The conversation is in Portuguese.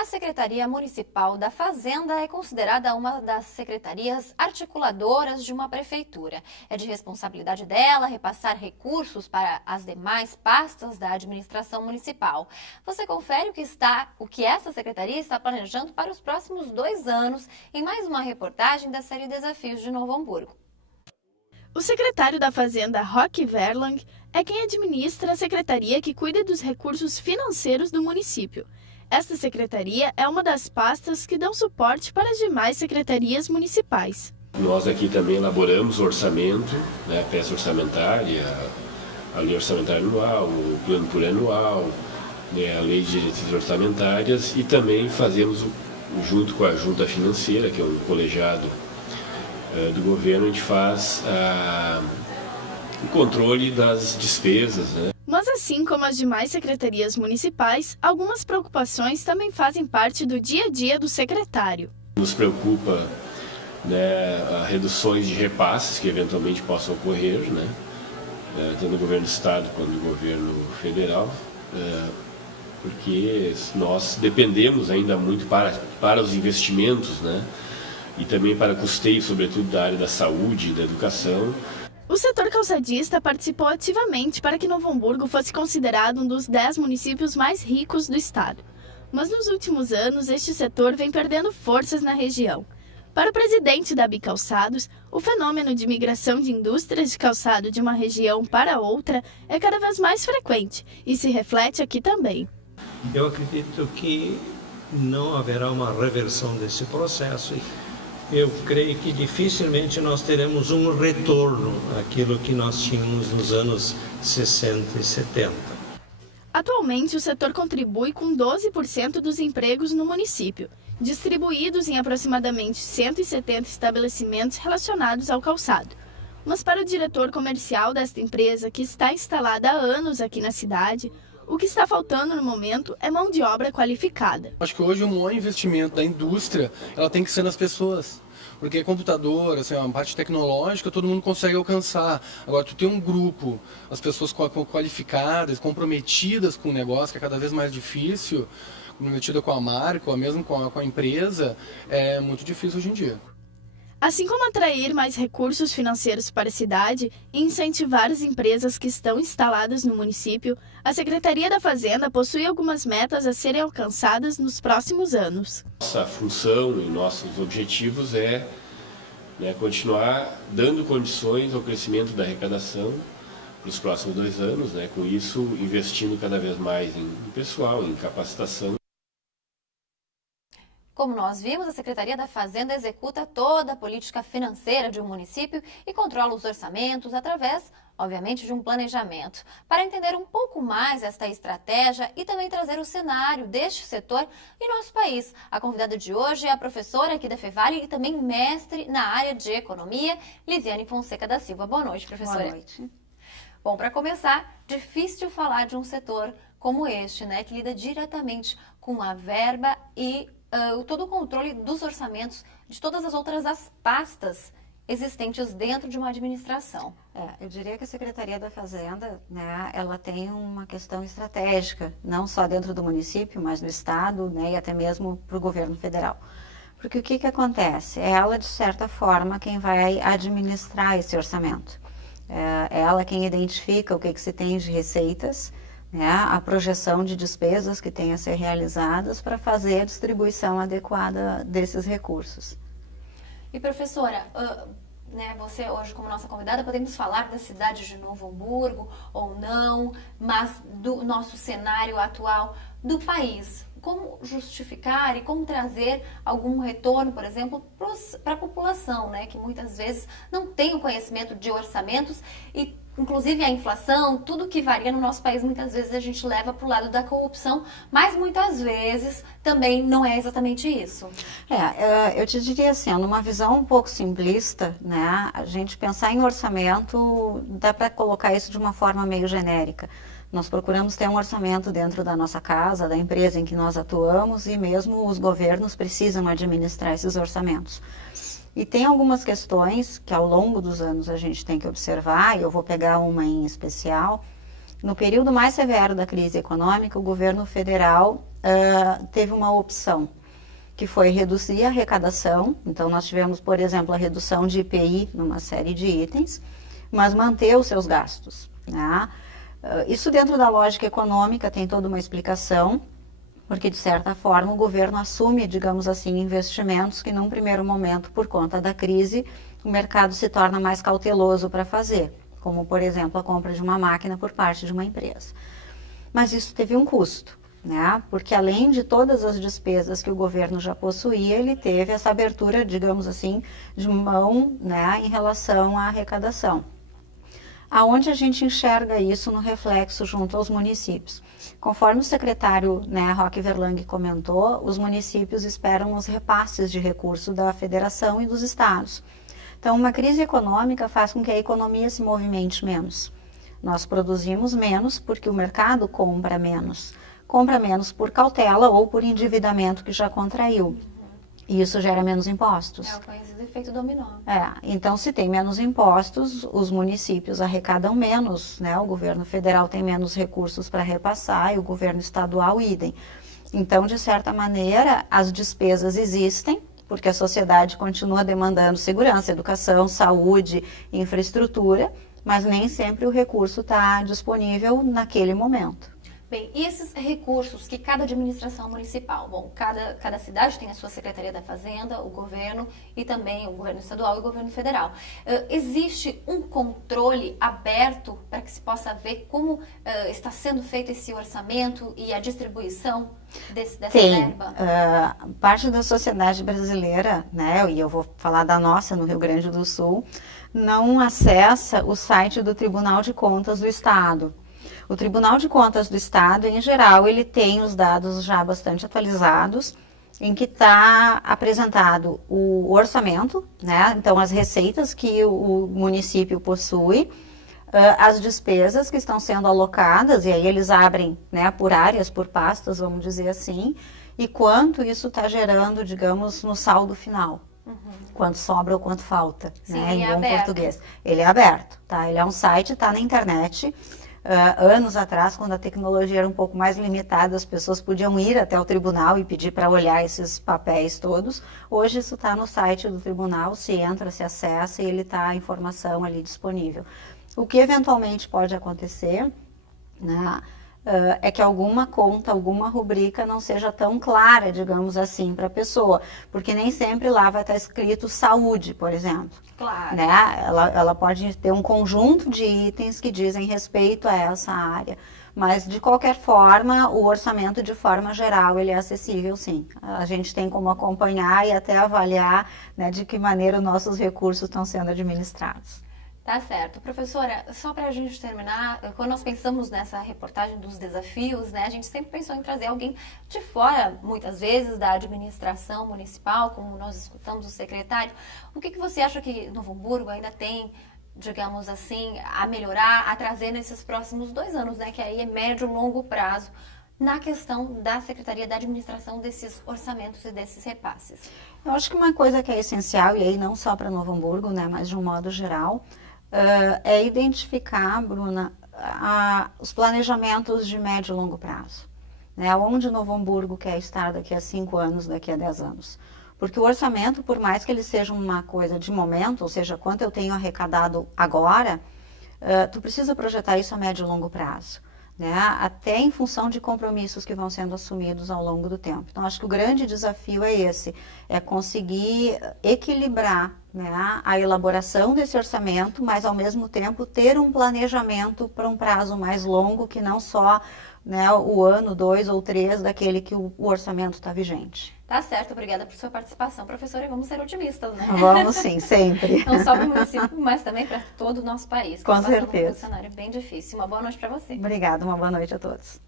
A Secretaria Municipal da Fazenda é considerada uma das secretarias articuladoras de uma prefeitura. É de responsabilidade dela repassar recursos para as demais pastas da administração municipal. Você confere o que essa secretaria está planejando para os próximos 2 anos em mais uma reportagem da série Desafios de Novo Hamburgo. O secretário da Fazenda, Roque Verlang, é quem administra a secretaria que cuida dos recursos financeiros do município. Esta secretaria é uma das pastas que dão suporte para as demais secretarias municipais. Nós aqui também elaboramos o orçamento, a peça orçamentária, a lei orçamentária anual, o plano plurianual, a lei de diretrizes orçamentárias e também fazemos, junto com a junta financeira, que é um colegiado do governo, a gente faz o controle das despesas. Mas assim como as demais secretarias municipais, algumas preocupações também fazem parte do dia a dia do secretário. Nos preocupa reduções de repasses que eventualmente possam ocorrer, tanto no governo do estado quanto no governo federal, porque nós dependemos ainda muito para os investimentos, e também para custeio, sobretudo da área da saúde e da educação. O setor calçadista participou ativamente para que Novo Hamburgo fosse considerado um dos 10 municípios mais ricos do estado. Mas nos últimos anos, este setor vem perdendo forças na região. Para o presidente da Bicalçados, o fenômeno de migração de indústrias de calçado de uma região para outra é cada vez mais frequente e se reflete aqui também. Eu acredito que não haverá uma reversão desse processo. Eu creio que dificilmente nós teremos um retorno àquilo que nós tínhamos nos anos 60 e 70. Atualmente, o setor contribui com 12% dos empregos no município, distribuídos em aproximadamente 170 estabelecimentos relacionados ao calçado. Mas para o diretor comercial desta empresa, que está instalada há anos aqui na cidade, o que está faltando no momento é mão de obra qualificada. Acho que hoje o maior investimento da indústria ela tem que ser nas pessoas. Porque computador, uma parte tecnológica, todo mundo consegue alcançar. Agora, tu tem um grupo, as pessoas qualificadas, comprometidas com o negócio, que é cada vez mais difícil, comprometida com a marca, ou mesmo com a empresa, é muito difícil hoje em dia. Assim como atrair mais recursos financeiros para a cidade e incentivar as empresas que estão instaladas no município, a Secretaria da Fazenda possui algumas metas a serem alcançadas nos próximos anos. Nossa função e nossos objetivos é continuar dando condições ao crescimento da arrecadação para os próximos 2 anos, com isso investindo cada vez mais em pessoal, em capacitação. Como nós vimos, a Secretaria da Fazenda executa toda a política financeira de um município e controla os orçamentos através, obviamente, de um planejamento. Para entender um pouco mais esta estratégia e também trazer o cenário deste setor em nosso país, a convidada de hoje é a professora aqui da Fevale e também mestre na área de economia, Lisiane Fonseca da Silva. Boa noite, professora. Boa noite. Bom, para começar, difícil falar de um setor como este, que lida diretamente com a verba e todo o controle dos orçamentos de todas as outras pastas existentes dentro de uma administração. Eu diria que a Secretaria da Fazenda, ela tem uma questão estratégica, não só dentro do município, mas no estado, e até mesmo para o governo federal. Porque o que acontece? É ela, de certa forma, quem vai administrar esse orçamento. É ela quem identifica o que se tem de receitas, a projeção de despesas que tem a ser realizadas para fazer a distribuição adequada desses recursos. E professora, você hoje como nossa convidada, podemos falar da cidade de Novo Hamburgo ou não, mas do nosso cenário atual do país. Como justificar e como trazer algum retorno, por exemplo, para a população, que muitas vezes não tem o conhecimento de orçamentos e inclusive a inflação, tudo que varia no nosso país, muitas vezes a gente leva para o lado da corrupção, mas muitas vezes também não é exatamente isso. Eu te diria assim, numa visão um pouco simplista, a gente pensar em orçamento, dá para colocar isso de uma forma meio genérica. Nós procuramos ter um orçamento dentro da nossa casa, da empresa em que nós atuamos e mesmo os governos precisam administrar esses orçamentos. E tem algumas questões que ao longo dos anos a gente tem que observar, e eu vou pegar uma em especial, No período mais severo da crise econômica, o governo federal teve uma opção, que foi reduzir a arrecadação. Então, nós tivemos, por exemplo, a redução de IPI numa série de itens, mas manter os seus gastos, né? Isso dentro da lógica econômica tem toda uma explicação, porque, de certa forma, o governo assume, digamos assim, investimentos que, num primeiro momento, por conta da crise, o mercado se torna mais cauteloso para fazer, como, por exemplo, a compra de uma máquina por parte de uma empresa. Mas isso teve um custo, né? Porque, além de todas as despesas que o governo já possuía, ele teve essa abertura, digamos assim, de mão, né, em relação à arrecadação. Aonde a gente enxerga isso no reflexo junto aos municípios? Conforme o secretário, né, Roque Verlang comentou, os municípios esperam os repasses de recursos da federação e dos estados. Então, uma crise econômica faz com que a economia se movimente menos. Nós produzimos menos porque o mercado compra menos. Compra menos por cautela ou por endividamento que já contraiu. E isso gera menos impostos. É o conhecido efeito dominó. Então, se tem menos impostos, os municípios arrecadam menos, né? O governo federal tem menos recursos para repassar e o governo estadual idem. Então, de certa maneira, as despesas existem, porque a sociedade continua demandando segurança, educação, saúde, infraestrutura, mas nem sempre o recurso está disponível naquele momento. Bem, e esses recursos que cada administração municipal, cada cidade tem a sua Secretaria da Fazenda, o governo e também o governo estadual e o governo federal. Existe um controle aberto para que se possa ver como está sendo feito esse orçamento e a distribuição dessa verba? Parte da sociedade brasileira, né, e eu vou falar da nossa no Rio Grande do Sul, não acessa o site do Tribunal de Contas do Estado. O Tribunal de Contas do Estado, em geral, ele tem os dados já bastante atualizados, em que está apresentado o orçamento, né? Então, as receitas que o município possui, as despesas que estão sendo alocadas, e aí eles abrem, né, por áreas, por pastas, vamos dizer assim, e quanto isso está gerando, digamos, no saldo final. Quanto sobra ou quanto falta, Sim, né, em bom aberto. português. Ele é aberto, tá? Ele é um site, está na internet. Anos atrás, quando a tecnologia era um pouco mais limitada, as pessoas podiam ir até o tribunal e pedir para olhar esses papéis todos. Hoje isso está no site do tribunal, se entra, se acessa e ele está a informação ali disponível. O que eventualmente pode acontecer, né, é que alguma conta, alguma rubrica não seja tão clara, digamos assim, para a pessoa, porque nem sempre lá vai estar escrito saúde, por exemplo. Claro. Né? Ela pode ter um conjunto de itens que dizem respeito a essa área, mas de qualquer forma, o orçamento de forma geral, ele é acessível sim. A gente tem como acompanhar e até avaliar, né, de que maneira os nossos recursos estão sendo administrados. Tá certo. Professora, só para a gente terminar, quando nós pensamos nessa reportagem dos desafios, né, a gente sempre pensou em trazer alguém de fora, muitas vezes, da administração municipal, como nós escutamos o secretário. O que você acha que Novo Hamburgo ainda tem, digamos assim, a melhorar, a trazer nesses próximos 2 anos, né, que aí é médio e longo prazo, na questão da Secretaria da Administração desses orçamentos e desses repasses? Eu acho que uma coisa que é essencial, e aí não só para Novo Hamburgo, né, mas de um modo geral, é identificar, Bruna, os planejamentos de médio e longo prazo. Né? Onde Novo Hamburgo quer estar daqui a 5 anos, daqui a 10 anos. Porque o orçamento, por mais que ele seja uma coisa de momento, ou seja, quanto eu tenho arrecadado agora, tu precisa projetar isso a médio e longo prazo. Né? Até em função de compromissos que vão sendo assumidos ao longo do tempo. Então, acho que o grande desafio é esse, é conseguir equilibrar, né, a elaboração desse orçamento, mas ao mesmo tempo ter um planejamento para um prazo mais longo, que não só, né, o ano, 2 ou 3 daquele que o orçamento está vigente. Tá certo, obrigada por sua participação. Professora, e vamos ser otimistas, né? Vamos sim, sempre. Não só para o município, mas também para todo o nosso país. Com certeza. certeza. Um cenário bem difícil. Uma boa noite para você. Obrigada, uma boa noite a todos.